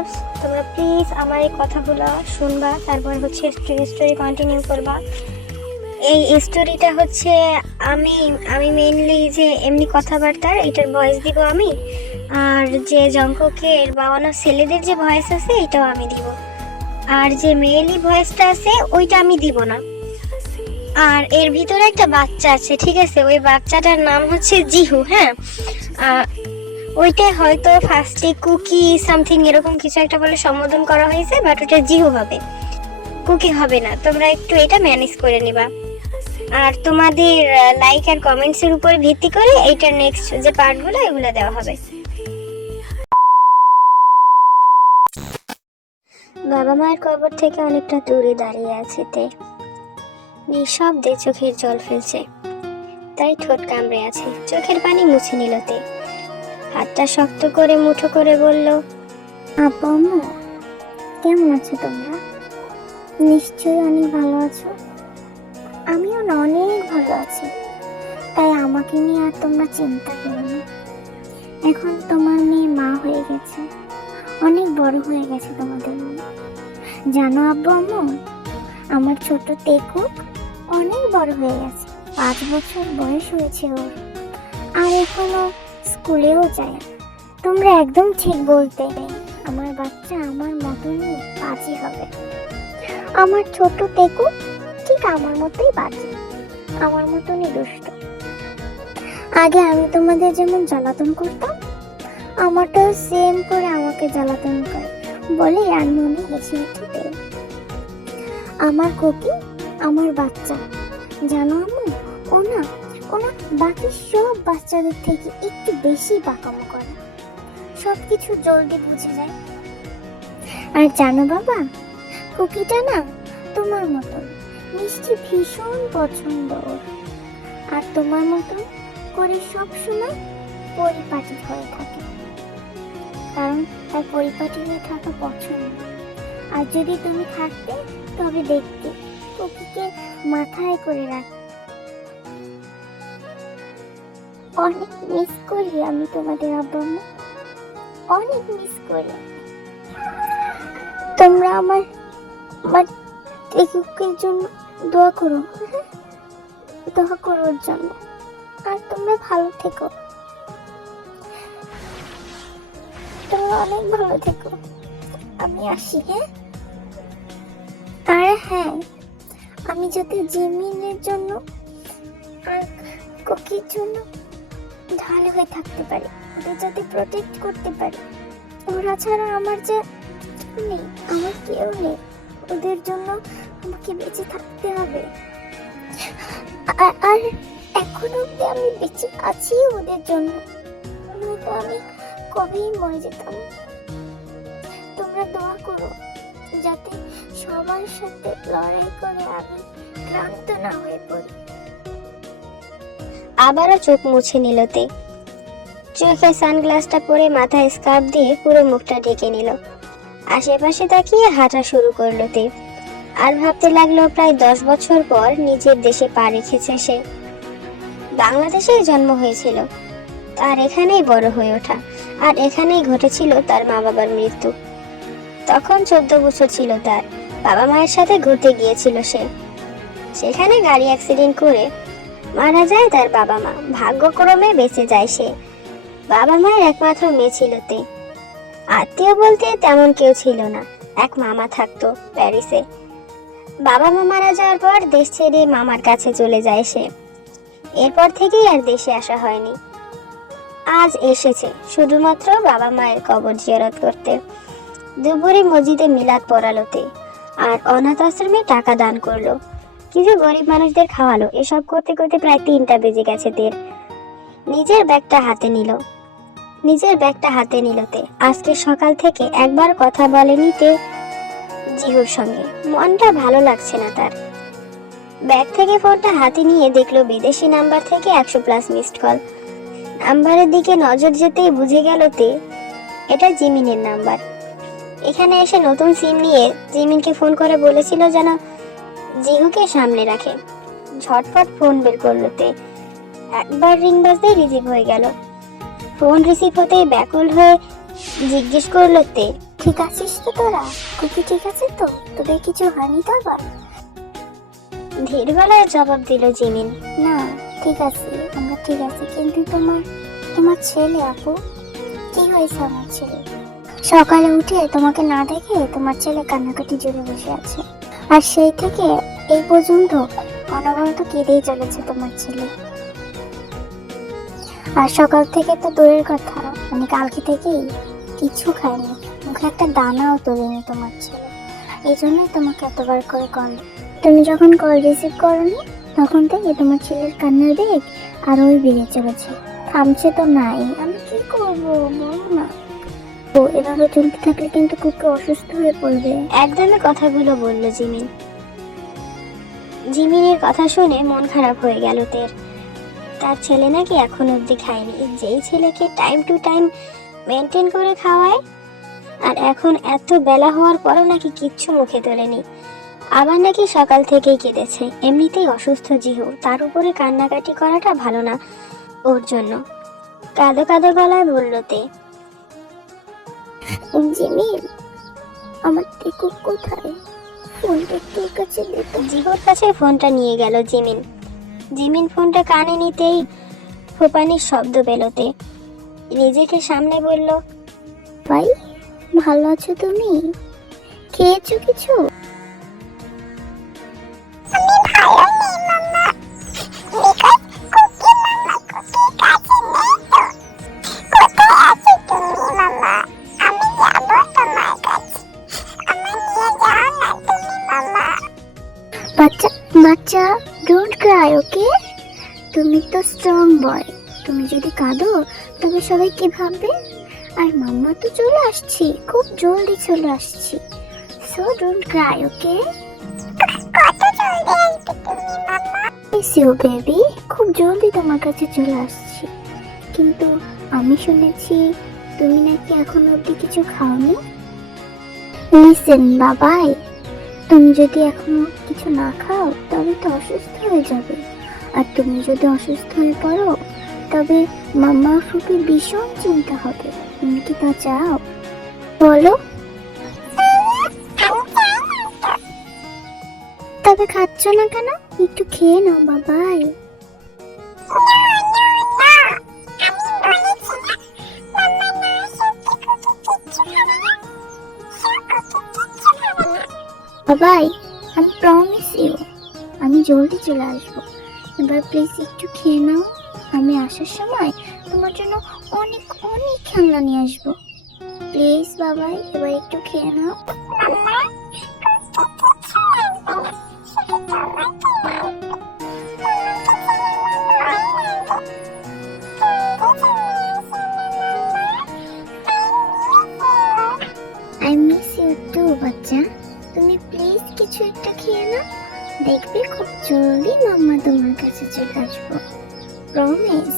So আসসালামু আলাইকুম loves তোমরা প্লিজ আমার এই কথাগুলো শুনবা, তারপর হচ্ছে স্টোরি কন্টিনিউ করবা। এই স্টোরিটা হচ্ছে আমি আমি মেইনলি যে এমনি কথাবার্তার, এটার ভয়েস দিব আমি, আর যে জঙ্ককের বা ছেলেদের যে ভয়েস আছে, এটাও আমি দিব। আর যে মেয়েলি ভয়েসটা আছে, ওইটা আমি দিব না। আর এর ভিতরে একটা বাচ্চা আছে, ঠিক আছে? ওই বাচ্চাটার নাম হচ্ছে জিহু হ্যাঁ? আহ, ওইটাই হয়তো ফার্স্টে কুকি সামথিং এরকম কিছু একটা বলে সম্বোধন করা হয়েছে বাট ওটা জিহু হবে। কুকি হবে না। তোমরা একটু এটা ম্যানেজ করে নিবা। আর তোমাদের লাইক আর কমেন্টস এর উপর ভিত্তি করে এইটার নেক্সট যে পার্টগুলো এগুলো দেওয়া হবে। বাবা মায়ের কবর থেকে অনেকটা দূরে দাঁড়িয়ে আছে তে। নিঃশব্দে চোখের জল ফেলছে। তাই ঠোঁট কামড়ে আছে। চোখের পানি মুছে নিল তে। হাতটা শক্ত করে মুঠো করে বলল, আপু, আম্মু, কেমন আছো তোমরা? নিশ্চয়ই অনেক ভালো আছো। আমিও না, অনেক ভালো আছি। তাই আমাকে নিয়ে আর তোমরা চিন্তা করো না। এখন তোমার মেয়ে মা হয়ে গেছে। অনেক বড় হয়ে গেছে তোমাদের মেয়ে জানো আব্বু, আম্মু, আমার ছোট টেকুক অনেক বড় হয়ে গেছে। পাঁচ বছর বয়স হয়েছে ওর। আর এখনও স্কুলেও যায় তোমরা একদম ঠিক বলতে আমার বাচ্চা আমার মতনই বাজি হবে। আমার ছোট টেকু ঠিক আমার মতোই বাজি। আমার মতনই দুষ্ট। আগে আমি তোমাদের যেমন জ্বালাতন করতাম, আমারটাও সেম করে আমাকে জ্বালাতন করে। বলে আর মনে হেসে দেয়। আমার কোকি, আমার বাচ্চা। জানো আমি ও না বাকি সব বাচ্চাদের থেকে একটু বেশি পাকামো করে। সব কিছু জলদি বুঝে যায়। আর জানো বাবা, কুকিটা না তোমার মতন মিষ্টি ভীষণ পছন্দ আর তোমার মতন করে সব সময় পরিপাটি হয়ে থাকে। কারণ তার পরিপাটি হয়ে থাকা পছন্দ। আর যদি তুমি থাকতে, তবে দেখতে কুকিকে মাথায় করে রাখ অনেক মিস করি আমি তোমাদের আব্বা আম্মু। অনেক মিস করি। তোমরা আমার টেকুকের জন্য দোয়া করো? দোয়া করো ওর জন্য। আর তোমরা ভালো থেকো। তোমরা অনেক ভালো থেকো। আমি আসি হ্যাঁ? আর হ্যাঁ আমি যাতে জিমিনের জন্য আর কুকির জন্য ঢাল হয়ে থাকতে পারি, ওদের যাতে প্রোটেক্ট করতে পারি। ওরা ছাড়া আমার যে নেই, আমার কেউ নেই। ওদের জন্য আমাকে বেঁচে থাকতে হবে। আর- এখন অব্দি আমি বেঁচে আছি ওদের জন্য। নয়তো আমি কবেই মরে যেতাম। তোমরা দোয়া করো যাতে সবার সাথে লড়াই করে আমি ক্লান্ত না হয়ে পড়ি। আবারও চোখ মুছে নিল তে। চোখে সানগ্লাসটা পরে মাথায় স্কার্ফ দিয়ে পুরো মুখটা ঢেকে নিল। আশেপাশে তাকিয়ে হাঁটা শুরু করল তে। আর ভাবতে লাগল প্রায় দশ বছর পর নিজের দেশে পা রেখেছে সে। বাংলাদেশেই জন্ম হয়েছিল। আর এখানেই বড় হয়ে ওঠা। আর এখানেই ঘটেছিল তার মা বাবার মৃত্যু। তখন চোদ্দ বছর ছিল তার। বাবা মায়ের সাথে ঘুরতে গিয়েছিল সে। সেখানে গাড়ি অ্যাক্সিডেন্ট করে মারা যায় তার বাবা মা। ভাগ্যক্রমে বেঁচে যায় সে। বাবা মায়ের একমাত্র মেয়ে ছিল তে। আত্মীয় বলতে তেমন কেউ ছিল না। এক মামা থাকতো প্যারিসে। বাবা মা মারা যাওয়ার পর দেশ ছেড়ে মামার কাছে চলে যায় সে। এরপর থেকেই আর দেশে আসা হয়নি। আজ এসেছে। শুধুমাত্র বাবা মায়ের কবর জিয়ারত করতে। দুপুরে মসজিদে মিলাদ পড়ালোতে আর অনাথ আশ্রমে টাকা দান করল। কিছু গরিব মানুষদের খাওয়ালো। এসব করতে করতে প্রায় তিনটা বেজে গেছে তের নিজের ব্যাগটা হাতে নিল। নিজের ব্যাগটা হাতে নিলতে। আজকে সকাল থেকে একবার কথা বলেনি তে জিহুর সঙ্গে। মনটা ভালো লাগছে না তার। ব্যাগ থেকে ফোনটা হাতে নিয়ে দেখল বিদেশি নাম্বার থেকে একশো প্লাস মিসড কল নাম্বারের দিকে নজর যেতেই বুঝে গেল তে, এটা জিমিনের নাম্বার। এখানে এসে নতুন সিম নিয়ে জিমিনকে ফোন করে বলেছিল যেন জিহুকে সামনে রাখে। ঝটপট ফোন বের করল তে। একবার রিং বাজতেই রিসিভ হয়ে গেল। ফোন রিসিভ হতেই ব্যাকুল হয়ে জিজ্ঞেস করল তে ঠিক আছিস তো তোরা? কুকি ঠিক আছে তো? তোদের কিছু হয়নি তো আবার? ধীর গলায় জবাব দিল জিমিন। না ঠিক আছে আমরা ঠিক আছি কিন্তু তোমার তোমার ছেলে আপু কি হয়েছে আমার ছেলে? সকালে উঠে তোমাকে না দেখে তোমার ছেলে কান্নাকাটি জুড়ে বসে আছে। আর সেই থেকে এই পর্যন্ত অনবরত কেঁদেই চলেছে তোমার ছেলে। আর সকাল থেকে তো দূরের কথা মানে কালকে থেকেই কিছু খায়নি মুখে একটা দানাও তোলেনি তোমার ছেলে। এই জন্যই তোমাকে এতবার করে কল তুমি যখন কল রিসিভ করনি, তখন থেকে তোমার ছেলের কান্নার বেগ আরোই বেড়ে চলেছে। থামছে তো নাই, আমি কি করব? বলো না। ও এভাবে চলতে থাকলে কিন্তু কুকুর অসুস্থ হয়ে পড়বে। একদমই কথাগুলো বলল জিমিন। জিমিনের কথা শুনে মন খারাপ হয়ে গেল তের। তার ছেলে নাকি এখন অবধি খায়নি। যেই ছেলেকে টাইম টু টাইম মেনটেন করে খাওয়ায়, আর এখন এত বেলা হওয়ার পরও নাকি কিচ্ছু মুখে তোলেনি। আবার নাকি সকাল থেকেই কেঁদেছে। এমনিতেই অসুস্থ জিহু। তার উপরে কান্নাকাটি করাটা ভালো না ওর জন্য। কাঁদো কাঁদো গলায় বলল তে। জিমিন আমার টিকু কোথায়? ফোনটা তোর কাছে দে তো। জিহুর কাছে ফোনটা নিয়ে গেল জিমিন। জিমিন ফোনটা কানে নিতেই ফোপানির শব্দ পেলোতে নিজেকে সামনে বলল ভাই ভালো আছো তুমি? খেয়েছো কিছু? বাচ্চা ডোন্ট ক্রাই ওকে তুমি তো স্ট্রং বয় তুমি যদি কাঁদো, তবে সবাই কি ভাববে? আর মাম্মা তো চলে আসছি, খুব জলদি চলে আসছি। So don't cry okay baby খুব জলদি তোমার কাছে চলে আসছি। কিন্তু আমি শুনেছি, তুমি নাকি এখন অবধি কিছু খাওনি? লিসেন বাবাই তুমি যদি এখনও কিছু না খাও, তবে তো অসুস্থ হয়ে যাবে। আর তুমি যদি অসুস্থ হয়ে পড়ো, তবে মাম্মা ফুপি ভীষণ চিন্তা হবে। তুমি কি তা চাও? বলো। তবে খাচ্ছ না কেন? একটু খেয়ে নাও, বাবাই। বাবাই আমি প্রমিস ইউ আমি জলদি চলে আসব। এবার প্লিজ একটু খেয়ে নাও। আমি আসার সময় তোমার জন্য অনেক অনেক খেলনা নিয়ে আসব। প্লিজ বাবাই, এবার একটু খেয়ে নাও। দেখবে খুব জলদি মাম্মা তোমার কাছে চলে আসব। প্রমিস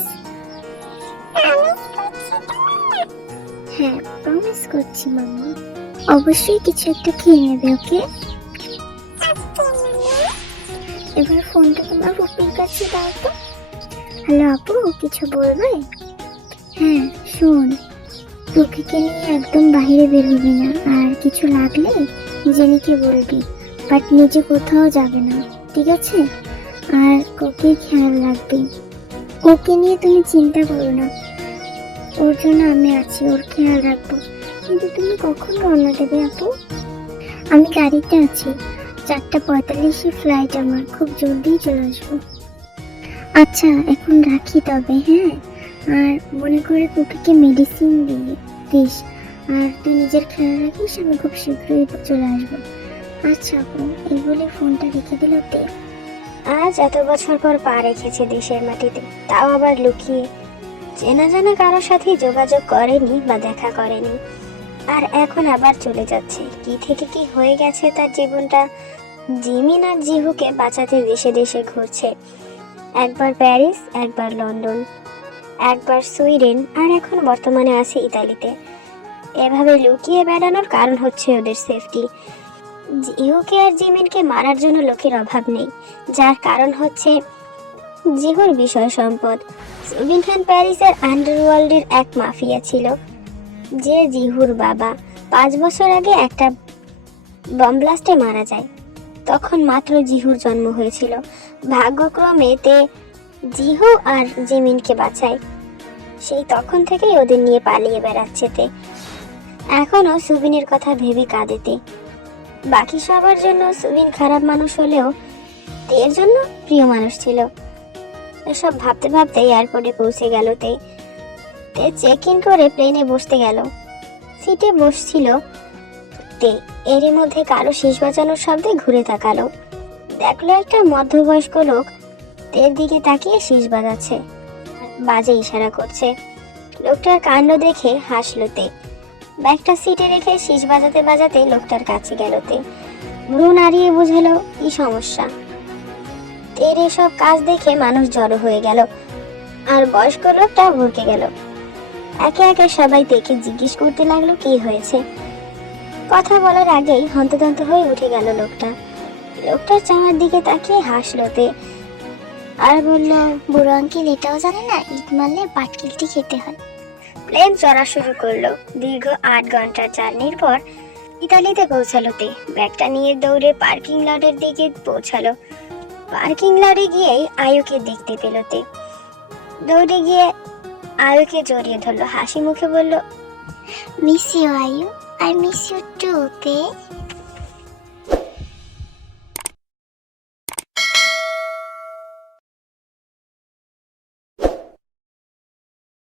হ্যাঁ প্রমিস করছি মাম্মা। অবশ্যই কিছু একটা খেয়ে নেবে ওকে? এবার ফোনটা তোমার ফুপির কাছে দাও তো। হ্যালো আপু কিছু বলবে? হ্যাঁ শোন। টুকিকে নিয়ে একদম বাইরে বের হবি না। আর কিছু লাগলে জেনিকে বলবি। বাট নিজে কোথাও যাবে না। ঠিক আছে? আর ওকে খেয়াল রাখবি। ওকে নিয়ে তুমি চিন্তা করো না। ওর জন্য আমি আছি, ওর খেয়াল রাখব। কিন্তু তুমি কখন রওনা দেবে আপু? আমি গাড়িতে আছি। চারটা পঁয়তাল্লিশে ফ্লাইট আমার। খুব জলদি চলে আসব। আচ্ছা এখন রাখি তবে হ্যাঁ? আর মনে করে কুকিকে মেডিসিন দিয়ে দিস। আর তুই নিজের খেয়াল রাখিস, আমি খুব শীঘ্রই চলে আসব। আচ্ছা আপু এই বলে ফোনটা রেখে দিল তে আজ এত বছর পর পা রেখেছে দেশের মাটিতে। তাও আবার লুকিয়ে। চেনা জানা কারোর সাথে যোগাযোগ করেনি বা দেখা করেনি। আর এখন আবার চলে যাচ্ছে। কি থেকে কি হয়ে গেছে তার জীবনটা জিমিন আর জিহুকে বাঁচাতে দেশে দেশে ঘুরছে। একবার প্যারিস, একবার লন্ডন, একবার সুইডেন, আর এখন বর্তমানে আছে ইতালিতে। এভাবে লুকিয়ে বেড়ানোর কারণ হচ্ছে ওদের সেফটি জিহুকে আর জিমিনকে মারার জন্য লোকের অভাব নেই। যার কারণ হচ্ছে জিহুর বিষয় সম্পদ। সুবিন খান প্যারিসের আন্ডারওয়ার্ল্ডের এক মাফিয়া ছিল, যে জিহুর বাবা। পাঁচ বছর আগে একটা বম ব্লাস্টে মারা যায়। তখন মাত্র জিহুর জন্ম হয়েছিল। ভাগ্যক্রমে তে জিহু আর জিমিনকে বাঁচায়। সেই তখন থেকেই ওদের নিয়ে পালিয়ে বেড়াচ্ছে তে। এখনও সুবিনের কথা ভেবে কাঁদেতে বাকি সবার জন্য সুবিন খারাপ মানুষ হলেও তের জন্য প্রিয় মানুষ ছিল। এসব ভাবতে ভাবতে এয়ারপোর্টে পৌঁছে গেল তে। তে চেক ইন করে প্লেনে বসতে গেল। সিটে বসছিল তে। এরই মধ্যে কারও শেষ বাজানোর শব্দে ঘুরে তাকালো। দেখল একটা মধ্যবয়স্ক লোক তের দিকে তাকিয়ে শেষ বাজাচ্ছে। বাজে ইশারা করছে। লোকটার কাণ্ড দেখে হাসলো তে। ব্যাগটা সিটে রেখে শীষ বাজাতে বাজাতে লোকটার কাছে গেল তে। ভ্রু নাড়িয়ে বুঝালো, কি সমস্যা? এর এসব কাজ দেখে মানুষ জড়ো হয়ে গেল, আর বয়স্ক লোকটা ভরকে গেল। একে একে সবাই দেখে জিজ্ঞেস করতে লাগল, কি হয়েছে? কথা বলার আগেই হন্তদন্ত হয়ে উঠে গেল লোকটা। লোকটার চাওয়ার দিকে তাকিয়ে হাসলো তে। আর বলল, বুড়ো আঙ্কেল, এটাও জানে না, ইট মারলে পাটকিলটি খেতে হয়। প্লেন চড়া শুরু করল। দীর্ঘ আট ঘণ্টার জার্নির পর ইতালিতে পৌঁছালোতে ব্যাগটা নিয়ে দৌড়ে পার্কিং লটের দিকে পৌঁছালো। পার্কিং লটে গিয়েই আয়ুকে দেখতে পেলোতে। দৌড়ে গিয়ে আয়ুকে জড়িয়ে ধরলো। হাসি মুখে বলল miss you Ayu I miss you too তে।